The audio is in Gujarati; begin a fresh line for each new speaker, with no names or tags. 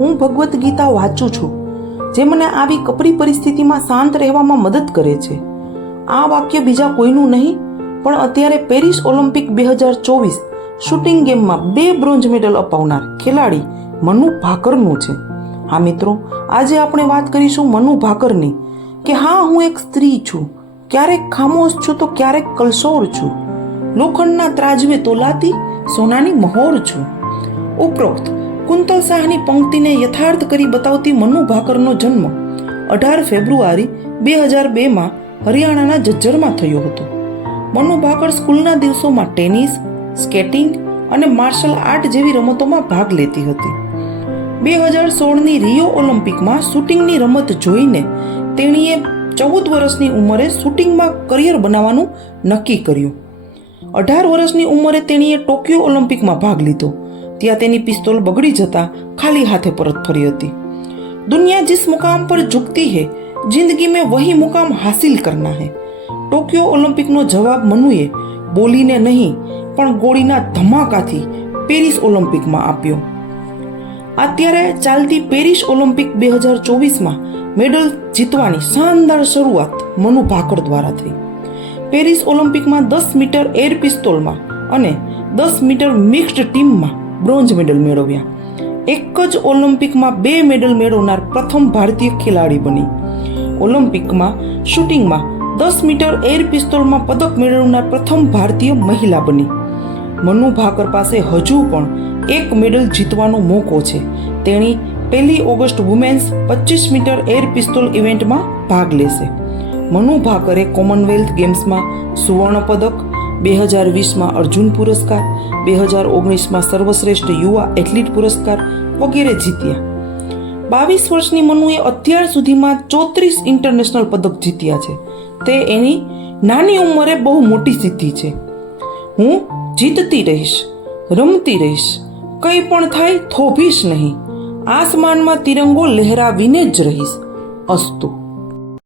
હું ભગવદ્ ગીતા વાંચું છું, જે મને આવી કપરી પરિસ્થિતિમાં શાંત રહેવામાં મદદ કરે છે. આ વાક્ય બીજા કોઈનું નહીં, પણ અત્યારે પેરિસ ઓલિમ્પિક બે હજાર ચોવીસ શૂટિંગ ગેમમાં બે બ્રોન્ઝ મેડલ અપાવનાર ખેલાડી મનુ ભાકરનું છે. હા મિત્રો, આજે આપણે વાત કરીશું મનુ ભાકરની, કે હા, હું એક સ્ત્રી છું, ક્યારેક ખામોશ છું તો ક્યારેક કલસોર છું. લોખંડના ત્રાજવે તોલાતી સોનાની મહોર છું. ઉપરોક્ત કુંતલ શાહની પંક્તિને યથાર્થ કરી બતાવતી મનુ ભાકરનો જન્મ અઢાર ફેબ્રુઆરી બે હજાર બેમાં હરિયાણાના જજ્જરમાં થયો હતો. મનુ ભાકર સ્કૂલના દિવસોમાં ટેનિસ, સ્કેટિંગ અને માર્શલ આર્ટ જેવી રમતોમાં ભાગ લેતી હતી. બે હજાર સોળની રિયો ઓલિમ્પિકમાં શૂટિંગની રમત જોઈને તેણીએ ચૌદ વર્ષની ઉંમરે શૂટિંગમાં કરિયર બનાવવાનું નક્કી કર્યું. અઢાર વર્ષની ઉંમરે તેણીએ ટોક્યો ઓલિમ્પિકમાં ભાગ લીધો. ત્યાં તેની પિસ્તોલ બગડી જતા ખાલી હાથે પરત ફરી હતી. દુનિયા જીસ મુકામ પર ઝુકતી હે, જિંદગી મેં વહી મુકામ હાસિલ કરના હે. ટોક્યો ઓલિમ્પિકનો જવાબ મનુએ બોલીને નહીં, પણ ગોળીના ધમાકાથી પેરિસ ઓલિમ્પિકમાં આપ્યો. અત્યારે ચાલતી પેરિસ ઓલિમ્પિક બે હજાર ચોવીસમાં મેડલ જીતવાની શાનદાર શરૂઆત મનુ ભાકર દ્વારા થઈ. પેરિસ ઓલિમ્પિકમાં દસ મીટર એર પિસ્તોલમાં અને દસ મીટર મિક્સ્ડ ટીમમાં બ્રોન્ઝ મેડલ મેળવ્યા. એક જ ઓલિમ્પિકમાં બે મેડલ મેળવનાર પ્રથમ ભારતીય ખેલાડી બની. ઓલિમ્પિકમાં શૂટિંગમાં દસ મીટર એર પિસ્તોલમાં પદક મેળવનાર પ્રથમ ભારતીય મહિલા બની. મનુ ભાકર પાસે હજુ પણ એક મેડલ જીતવાનો મોકો છે. તેણી પહેલી ઓગસ્ટ વુમેન્સ પચીસ મીટર એર પિસ્તોલ ઇવેન્ટમાં ભાગ લેશે. મનુ ભાકરે કોમનવેલ્થ ગેમ્સમાં સુવર્ણ પદક બે હજાર વીસમાં અર્જુન પુરસ્કાર બે હજાર ઓગણીસમાં સર્વશ્રેષ્ઠ યુવા એથ્લીટ પુરસ્કાર વગેરે જીત્યા. બાવીસ વર્ષની મનુએ અત્યાર સુધીમાં ચોત્રીસ ઇન્ટરનેશનલ પદક જીત્યા છે. તે એની નાની ઉંમરે બહુ મોટી સિદ્ધિ છે. હું જીતતી રહીશ, રમતી રહીશ, કંઈ પણ થાય થોભીશ નહીં. આસમાનમાં તિરંગો લહેરાવીને જ રહીશ. અસ્તુ.